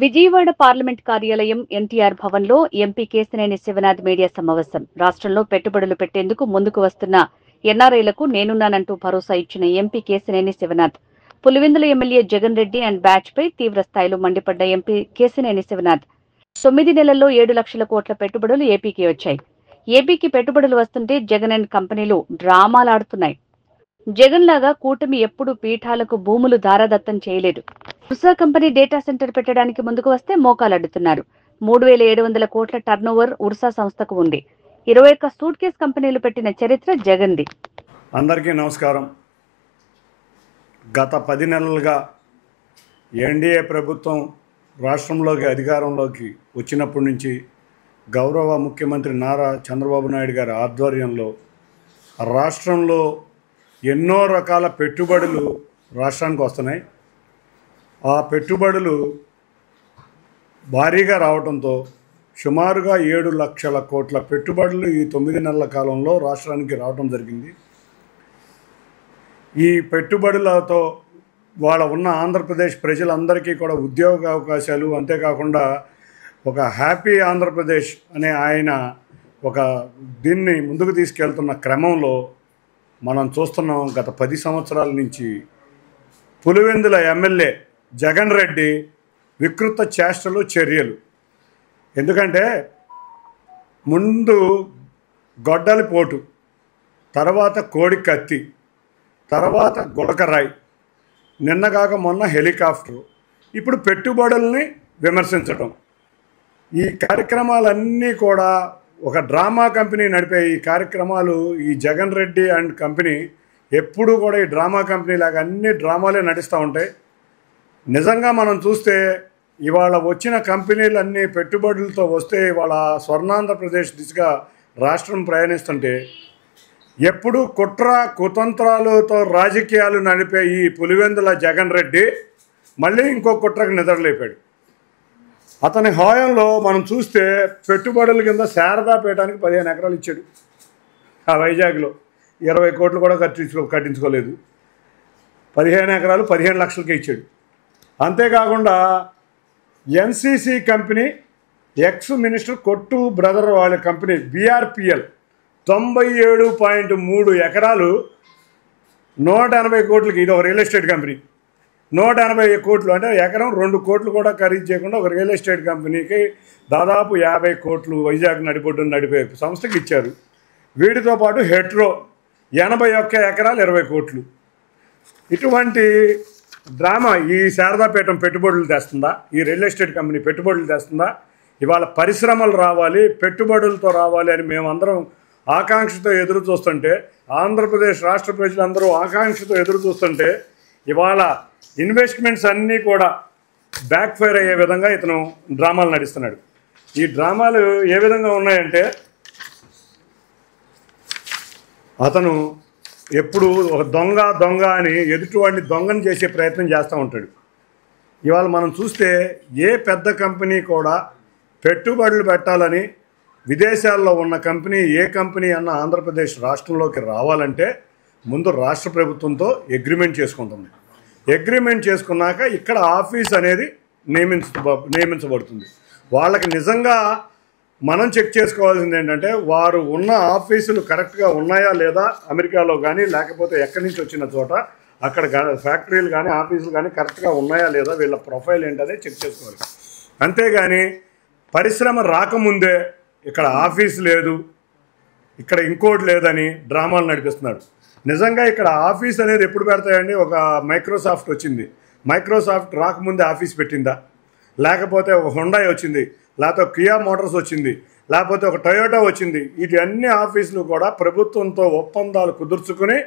Vijayawada parliament కార్యాలయం ఎన్టీఆర్ భవన్లో MP Kesineni Sivanath media సమావేశం. రాష్ట్రంలో పెట్టుబడులు పెట్టేందుకు ముందుకు వస్తున్న ఎన్ఆర్ఐలకు నేనున్నానంటూ భరోసా ఇచ్చిన MP Kesineni Sivanath. Pulivendula MLA Jagan Reddy and batch పై తీవ్ర స్థాయిలో మండిపడ్డ ఎంపీ కేశినేని శివనాథ్ 9 నెలల్లో 7 లక్షల కోట్ల పెట్టుబడులు ఏపీకి వచ్చాయి. ఏపీకి పెట్టుబడులు వస్తుంటే జగన్ అండ్ కంపెనీలు డ్రామాలాడుతున్నాయి. జగన్ లాగా కూటమి ఎప్పుడు పీఠాలకు భూములు దారాదత్తం చేయలేదు. ఉర్సా కంపెనీ డేటా సెంటర్ పెట్టడానికి ముందుకు వస్తే మోకాలడ్డుతున్నారు. 3700 కోట్ల టర్నోవర్ ఉర్సా సంస్థకు ఉంది. 21 సూట్ కేస్ కంపెనీలు పెట్టిన చరిత్ర జగన్ది. అందరికీ నమస్కారం. గత 10 నెలలుగా ఎన్డీఏ ప్రభుత్వం రాష్ట్రంలోకి అధికారంలోకి వచ్చినప్పటి నుంచి గౌరవ ముఖ్యమంత్రి నారా చంద్రబాబు నాయుడు గారి ఆధ్వర్యంలో రాష్ట్రంలో ఎన్నో రకాల పెట్టుబడులు రాష్ట్రానికి వస్తున్నాయి. ఆ పెట్టుబడులు భారీగా రావడంతో సుమారుగా 7 లక్షల కోట్ల పెట్టుబడులు ఈ 9 నెలల కాలంలో రాష్ట్రానికి రావడం జరిగింది. ఈ పెట్టుబడులతో వాళ్ళ ఉన్న ఆంధ్రప్రదేశ్ ప్రజలందరికీ కూడా ఉద్యోగ అవకాశాలు, అంతేకాకుండా ఒక హ్యాపీ ఆంధ్రప్రదేశ్ అనే ఆయన ఒక దీన్ని ముందుకు తీసుకెళ్తున్న క్రమంలో మనం చూస్తున్నాం. గత 10 సంవత్సరాల నుంచి పులివెందుల ఎమ్మెల్యే జగన్ రెడ్డి వికృత చేష్టలు, చర్యలు. ఎందుకంటే ముందు గొడ్డలి పోటు, తర్వాత కోడి కత్తి, తర్వాత గులకరాయి, నిన్నగాక మొన్న హెలికాప్టరు, ఇప్పుడు పెట్టుబడుల్ని విమర్శించడం. ఈ కార్యక్రమాలన్నీ కూడా ఒక డ్రామా కంపెనీ నడిపే ఈ కార్యక్రమాలు. ఈ జగన్ రెడ్డి అండ్ కంపెనీ ఎప్పుడూ కూడా ఈ డ్రామా కంపెనీ లాగా అన్ని డ్రామాలే నడుస్తూ ఉంటాయి. నిజంగా మనం చూస్తే ఇవాళ వచ్చిన కంపెనీలన్నీ పెట్టుబడులతో వస్తే ఇవాళ స్వర్ణాంధ్రప్రదేశ్ దిశగా రాష్ట్రం ప్రయాణిస్తుంటే ఎప్పుడు కుట్ర కుతంత్రాలతో రాజకీయాలు నడిపే ఈ పులివెందుల జగన్ రెడ్డి మళ్ళీ ఇంకో కుట్రకు నిద్రలేపాడు. అతని హయాంలో మనం చూస్తే పెట్టుబడుల కింద శారదాపేటానికి 15 ఎకరాలు ఇచ్చాడు. ఆ వైజాగ్లో 20 కోట్లు కూడా కట్టించుకోలేదు. 15 ఎకరాలు 15 లక్షలకే ఇచ్చాడు. అంతేకాకుండా ఎన్సీసీ కంపెనీ, ఎక్స్ మినిస్టర్ కొట్టు బ్రదర్ వాళ్ళ కంపెనీ బీఆర్పీఎల్ 97.3 ఎకరాలు 180 కోట్లకి, ఇది ఒక రియల్ ఎస్టేట్ కంపెనీ. 180 కోట్లు అంటే ఎకరం 2 కోట్లు కూడా ఖరీదు చేయకుండా ఒక రియల్ ఎస్టేట్ కంపెనీకి దాదాపు 50 కోట్లు వైజాగ్ నడిపే సంస్థకి ఇచ్చారు. వీటితో పాటు హెట్రో 81 ఎకరాలు 20 కోట్లు. ఇటువంటి డ్రామా ఈ శారదాపేటం పెట్టుబడులు తెస్తుందా? ఈ రియల్ ఎస్టేట్ కంపెనీ పెట్టుబడులు తెస్తుందా? ఇవాళ పరిశ్రమలు రావాలి, పెట్టుబడులతో రావాలి అని మేమందరం ఆకాంక్షతో ఎదురు చూస్తుంటే, ఆంధ్రప్రదేశ్ రాష్ట్ర ప్రజలందరూ ఆకాంక్షతో ఎదురు చూస్తుంటే ఇవాళ ఇన్వెస్ట్మెంట్స్ అన్నీ కూడా బ్యాక్ ఫైర్ అయ్యే విధంగా ఇతను డ్రామాలు నడుస్తున్నాడు. ఈ డ్రామాలు ఏ విధంగా ఉన్నాయంటే, అతను ఎప్పుడు ఒక దొంగ అని ఎదుటివాడిని దొంగని చేసే ప్రయత్నం చేస్తూ ఉంటాడు. ఇవాళ మనం చూస్తే ఏ పెద్ద కంపెనీ కూడా పెట్టుబడులు పెట్టాలని విదేశాల్లో ఉన్న కంపెనీ, ఏ కంపెనీ అన్న ఆంధ్రప్రదేశ్ రాష్ట్రంలోకి రావాలంటే ముందు రాష్ట్ర ప్రభుత్వంతో అగ్రిమెంట్ చేసుకుంటుంది. అగ్రిమెంట్ చేసుకున్నాక ఇక్కడ ఆఫీస్ అనేది నియమించబడుతుంది. వాళ్ళకి నిజంగా మనం చెక్ చేసుకోవాల్సింది ఏంటంటే వారు ఉన్న ఆఫీసులు కరెక్ట్గా ఉన్నాయా లేదా, అమెరికాలో కానీ లేకపోతే ఎక్కడి నుంచి వచ్చిన చోట అక్కడ ఫ్యాక్టరీలు కానీ ఆఫీసులు కానీ కరెక్ట్గా ఉన్నాయా లేదా, వీళ్ళ ప్రొఫైల్ ఏంటనే చెక్ చేసుకోవాలి. అంతేగాని పరిశ్రమ రాకముందే ఇక్కడ ఆఫీస్ లేదు, ఇక్కడ ఇంకోటి లేదని డ్రామాలు నడిపిస్తున్నాడు. నిజంగా ఇక్కడ ఆఫీస్ అనేది ఎప్పుడు పెడతాయండి? ఒక మైక్రోసాఫ్ట్ వచ్చింది, మైక్రోసాఫ్ట్ రాకముందే ఆఫీస్ పెట్టిందా? లేకపోతే ఒక హుండాయ్ వచ్చింది, లేకపోతే కియా మోటార్స్ వచ్చింది, లేకపోతే ఒక టొయోటా వచ్చింది. వీటి అన్ని ఆఫీసులు కూడా ప్రభుత్వంతో ఒప్పందాలు కుదుర్చుకుని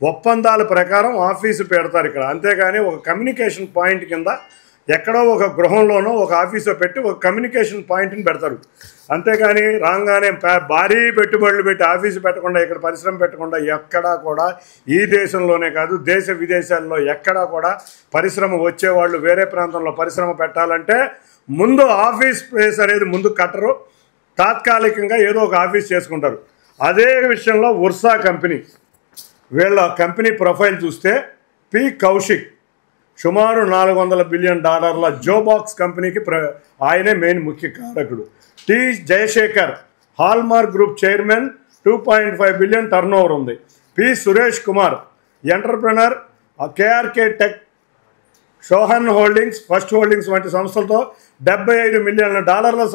ఒప్పందాల ప్రకారం ఆఫీసు పెడతారు ఇక్కడ. అంతేగాని ఒక కమ్యూనికేషన్ పాయింట్ కింద ఎక్కడో ఒక గృహంలోనో ఒక ఆఫీసు పెట్టి ఒక కమ్యూనికేషన్ పాయింట్ని పెడతారు. అంతేగాని రాగానే భారీ పెట్టుబడులు పెట్టి ఆఫీసు పెట్టకుండా, ఇక్కడ పరిశ్రమ పెట్టకుండా ఎక్కడా కూడా ఈ దేశంలోనే కాదు దేశ విదేశాల్లో ఎక్కడా కూడా పరిశ్రమ వచ్చేవాళ్ళు వేరే ప్రాంతంలో పరిశ్రమ పెట్టాలంటే ముందు ఆఫీస్ స్పేస్ అనేది ముందు కట్టరు, తాత్కాలికంగా ఏదో ఒక ఆఫీస్ చేసుకుంటారు. అదే విషయంలో ఉర్సా కంపెనీ, వీళ్ళ కంపెనీ ప్రొఫైల్ చూస్తే పి కౌశిక్ సుమారు $400 బిలియన్ జోబాక్స్ కంపెనీకి ఆయనే మెయిన్ ముఖ్య కారకుడు. T Jayasekhar Hallmark group chairman, 2.5 billion turnover ఉంది. P Suresh Kumar entrepreneur, KRK tech, షోహన్ హోల్డింగ్స్, ఫస్ట్ హోల్డింగ్స్ వంటి సంస్థలతో $75 మిలియన్ల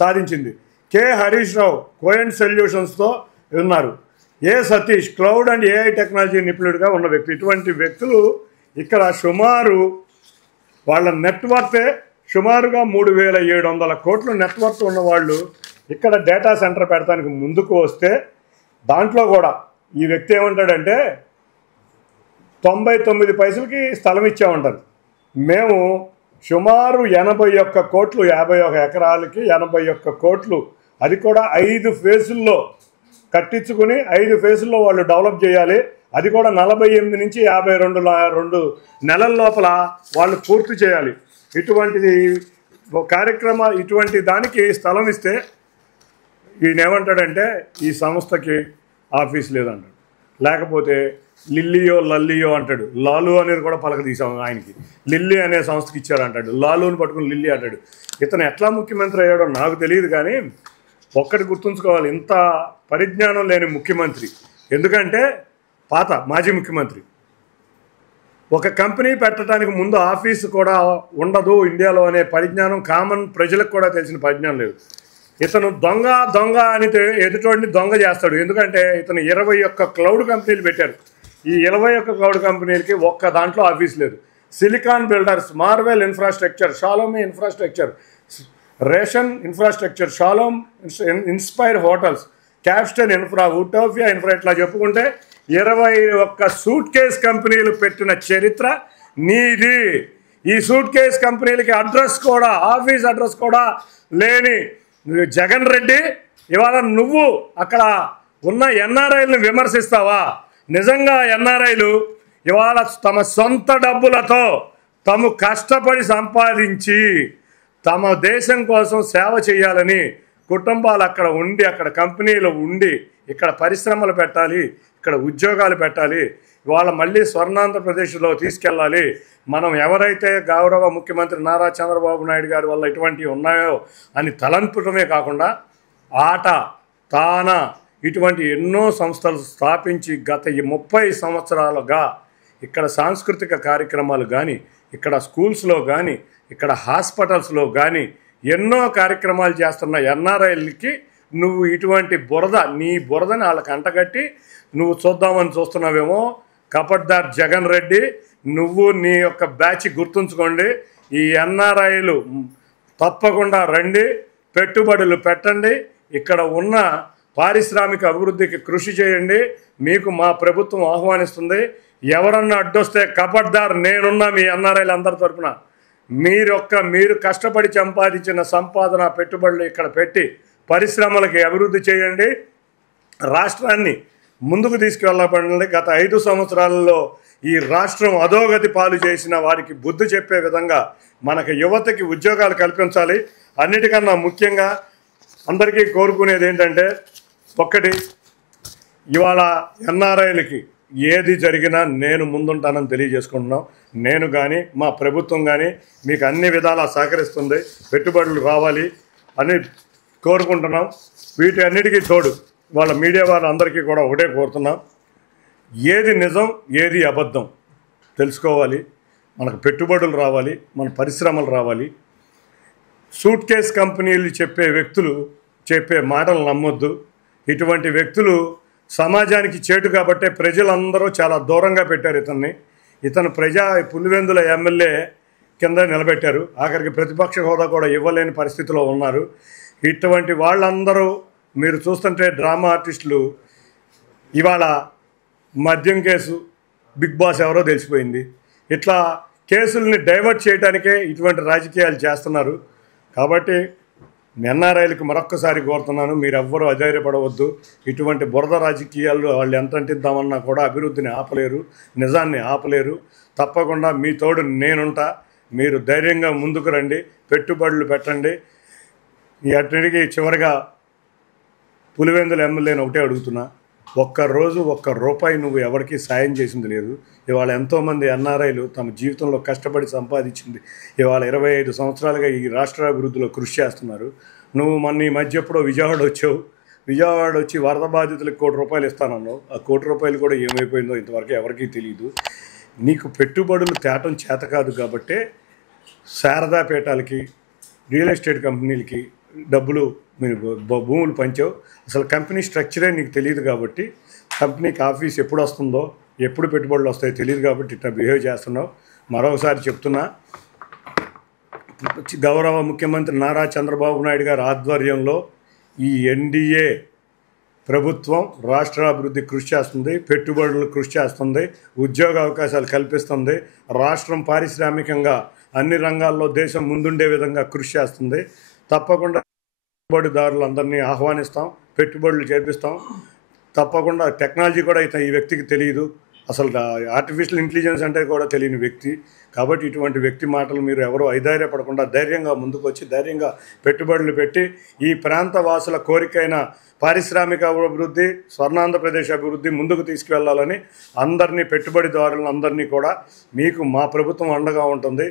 సాధించింది. కె హరీష్ రావు కోయంట్ సొల్యూషన్స్తో ఉన్నారు. A Satish cloud and AI technology నిపుణుడిగా ఉన్న వ్యక్తి. ఇటువంటి వ్యక్తులు ఇక్కడ సుమారు వాళ్ళ నెట్వర్తే సుమారుగా 3,700 కోట్ల నెట్వర్క్ ఉన్నవాళ్ళు ఇక్కడ డేటా సెంటర్ పెడతానికి ముందుకు వస్తే దాంట్లో కూడా ఈ వ్యక్తి ఏమంటాడంటే 99 పైసలకి స్థలం ఇచ్చామంటారు. మేము సుమారు 81 కోట్లు, 51 ఎకరాలకి 81 కోట్లు, అది కూడా 5 ఫేజుల్లో కట్టించుకుని 5 ఫేజుల్లో వాళ్ళు డెవలప్ చేయాలి. అది కూడా 48 నుంచి 52 నెలల లోపల వాళ్ళు పూర్తి చేయాలి. ఇటువంటిది కార్యక్రమాలు, ఇటువంటి దానికి స్థలం ఇస్తే ఈయన ఏమంటాడంటే ఈ సంస్థకి ఆఫీస్ లేదంటాడు, లేకపోతే లిల్లియో లల్లియో అంటాడు. లాలు అనేది కూడా పలక తీసాం ఆయనకి, లిల్లీ అనే సంస్థకి ఇచ్చారంటాడు. లాలుని పట్టుకుని లిల్లీ అంటాడు. ఇతను ఎట్లా ముఖ్యమంత్రి అయ్యాడో నాకు తెలియదు, కానీ ఒక్కటి గుర్తుంచుకోవాలి, ఇంత పరిజ్ఞానం లేని ముఖ్యమంత్రి. ఎందుకంటే మాజీ ముఖ్యమంత్రి ఒక కంపెనీ పెట్టడానికి ముందు ఆఫీసు కూడా ఉండదు ఇండియాలో అనే పరిజ్ఞానం కామన్ ప్రజలకు కూడా తెలిసిన పరిజ్ఞానం లేదు. ఇతను దొంగ అని ఎదుటోడిని దొంగ చేస్తాడు. ఎందుకంటే ఇతను 21 క్లౌడ్ కంపెనీలు పెట్టారు. ఈ 21 క్లౌడ్ కంపెనీలకి ఒక్క దాంట్లో ఆఫీస్ లేదు. Silicon builders, Marvel infrastructure, Shalom infrastructure, ration infrastructure, Shalom Inspire hotels, Capstone infra, Utopia infra, ఇట్లా చెప్పుకుంటే 21 సూట్ కేస్ కంపెనీలు పెట్టిన చరిత్ర నీది. ఈ సూట్ కేస్ కంపెనీలకి అడ్రస్ కూడా, ఆఫీస్ అడ్రస్ కూడా లేని జగన్ రెడ్డి ఇవాళ నువ్వు అక్కడ ఉన్న ఎన్ఆర్ఐలను విమర్శిస్తావా? నిజంగా ఎన్ఆర్ఐలు ఇవాళ తమ సొంత డబ్బులతో తాము కష్టపడి సంపాదించి తమ దేశం కోసం సేవ చేయాలని కుటుంబాలు అక్కడ ఉండి, అక్కడ కంపెనీలు ఉండి, ఇక్కడ పరిశ్రమలు పెట్టాలి, ఇక్కడ ఉద్యోగాలు పెట్టాలి, ఇవాళ మళ్ళీ స్వర్ణాంధ్రప్రదేశ్లో తీసుకెళ్ళాలి. మనం ఎవరైతే గౌరవ ముఖ్యమంత్రి నారా చంద్రబాబు నాయుడు గారి వల్ల ఇటువంటివి ఉన్నాయో అని తలంపటమే కాకుండా ఇటువంటి ఎన్నో సంస్థలు స్థాపించి గత 30 సంవత్సరాలుగా ఇక్కడ సాంస్కృతిక కార్యక్రమాలు కానీ, ఇక్కడ స్కూల్స్లో కానీ, ఇక్కడ హాస్పిటల్స్లో కానీ ఎన్నో కార్యక్రమాలు చేస్తున్న ఎన్ఆర్ఐలకి నువ్వు ఇటువంటి నీ బురదని వాళ్ళకి అంటగట్టి నువ్వు చూద్దామని చూస్తున్నావేమో. కపట్దార్ జగన్ రెడ్డి, నువ్వు నీ యొక్క బ్యాచ్ గుర్తుంచుకోండి. ఈ ఎన్ఆర్ఐలు తప్పకుండా రండి, పెట్టుబడులు పెట్టండి, ఇక్కడ ఉన్న పారిశ్రామిక అభివృద్ధికి కృషి చేయండి. మీకు మా ప్రభుత్వం ఆహ్వానిస్తుంది. ఎవరన్నా అడ్డొస్తే కపట్దార్ నేనున్నా మీ ఎన్ఆర్ఐలు అందరి తరపున. మీరు కష్టపడి సంపాదించిన సంపాదన పెట్టుబడులు ఇక్కడ పెట్టి పరిశ్రమలకి అభివృద్ధి చేయండి, రాష్ట్రాన్ని ముందుకు తీసుకువెళ్ళబడండి. గత 5 సంవత్సరాలలో ఈ రాష్ట్రం అధోగతి పాలు చేసిన వారికి బుద్ధి చెప్పే విధంగా మనకు యువతకి ఉద్యోగాలు కల్పించాలి. అన్నిటికన్నా ముఖ్యంగా అందరికీ కోరుకునేది ఏంటంటే, ఒక్కటి, ఇవాళ ఎన్ఆర్ఐలకి ఏది జరిగినా నేను ముందుంటానని తెలియజేసుకుంటున్నాం. నేను కానీ మా ప్రభుత్వం కానీ మీకు అన్ని విధాలా సహకరిస్తుంది, పెట్టుబడులు రావాలి అని కోరుకుంటున్నాం. వీటి అన్నిటికీ తోడు వాళ్ళ మీడియా వాళ్ళందరికీ కూడా ఒకటే కోరుతున్నాం, ఏది నిజం ఏది అబద్ధం తెలుసుకోవాలి. మనకు పెట్టుబడులు రావాలి, మన పరిశ్రమలు రావాలి. సూట్ కేస్ కంపెనీలు చెప్పే మాటలు నమ్మొద్దు. ఇటువంటి వ్యక్తులు సమాజానికి చేటు కాబట్టే ప్రజలందరూ చాలా దూరంగా పెట్టారు ఇతను పులివెందుల ఎమ్మెల్యే కింద నిలబెట్టారు. ఆఖరికి ప్రతిపక్ష హోదా కూడా ఇవ్వలేని పరిస్థితిలో ఉన్నారు. ఇటువంటి వాళ్ళందరూ మీరు చూస్తుంటే డ్రామా ఆర్టిస్టులు ఇవాళ మద్యం కేసు, బిగ్ బాస్ ఎవరో తెలిసిపోయింది. ఇట్లా కేసుల్ని డైవర్ట్ చేయడానికే ఇటువంటి రాజకీయాలు చేస్తున్నారు. కాబట్టి ఎన్ఆర్ఐలకు మరొక్కసారి కోరుతున్నాను, మీరు ఎవ్వరూ అధైర్యపడవద్దు. ఇటువంటి బురద రాజకీయాలు వాళ్ళు ఎంత అంటిద్దామన్నా కూడా అభివృద్ధిని ఆపలేరు, నిజాన్ని ఆపలేరు. తప్పకుండా మీ తోడు నేనుంటా. మీరు ధైర్యంగా ముందుకు రండి, పెట్టుబడులు పెట్టండి. ఈ అన్నిటికీ చివరిగా పులివెందుల ఎమ్మెల్యేని ఒకటే అడుగుతున్నా, ఒక్కరోజు ఒక్క రూపాయి నువ్వు ఎవరికి సాయం చేసింది లేదు. ఇవాళ ఎంతోమంది ఎన్ఆర్ఐలు తమ జీవితంలో కష్టపడి సంపాదించింది ఇవాళ 25 సంవత్సరాలుగా ఈ రాష్ట్ర అభివృద్ధిలో కృషి చేస్తున్నారు. నువ్వు మొన్న ఈ మధ్య ఎప్పుడో విజయవాడ వచ్చావు. విజయవాడ వచ్చి వరద బాధితులకు ₹1,00,00,000 ఇస్తానన్నావు. ఆ ₹1,00,00,000 కూడా ఏమైపోయిందో ఇంతవరకు ఎవరికీ తెలియదు. నీకు పెట్టుబడులు తేటం చేత కాదు కాబట్టే శారదా పీఠాలకి, రియల్ ఎస్టేట్ కంపెనీలకి డబ్బులు మీరు భూములు పంచావు. అసలు కంపెనీ స్ట్రక్చరే నీకు తెలియదు కాబట్టి, కంపెనీకి ఆఫీస్ ఎప్పుడు వస్తుందో, ఎప్పుడు పెట్టుబడులు వస్తాయో తెలియదు కాబట్టి ఇట్లా బిహేవ్ చేస్తున్నావు. మరొకసారి చెప్తున్నా, గౌరవ ముఖ్యమంత్రి నారా చంద్రబాబు నాయుడు గారి ఆధ్వర్యంలో ఈ ఎన్డీఏ ప్రభుత్వం రాష్ట్ర అభివృద్ధి కృషి చేస్తుంది, పెట్టుబడులు కృషి చేస్తుంది, ఉద్యోగ అవకాశాలు కల్పిస్తుంది, రాష్ట్రం పారిశ్రామికంగా అన్ని రంగాల్లో దేశం ముందుండే విధంగా కృషి చేస్తుంది. తప్పకుండా పెట్టుబడిదారులందరినీ ఆహ్వానిస్తాం, పెట్టుబడులు చేపిస్తాం. తప్పకుండా టెక్నాలజీ కూడా ఈ వ్యక్తికి తెలియదు, అసలు ఆర్టిఫిషియల్ ఇంటెలిజెన్స్ అంటే కూడా తెలియని వ్యక్తి. కాబట్టి ఇటువంటి వ్యక్తి మాటలు మీరు ఎవరో ఐధైర్యపడకుండా ధైర్యంగా ముందుకు వచ్చి ధైర్యంగా పెట్టుబడులు పెట్టి ఈ ప్రాంత వాసుల కోరికైన పారిశ్రామిక అభివృద్ధి, స్వర్ణాంధ్రప్రదేశ్ అభివృద్ధి ముందుకు తీసుకువెళ్ళాలని అందరినీ, పెట్టుబడిదారులను అందరినీ కూడా మీకు మా ప్రభుత్వం అండగా ఉంటుంది.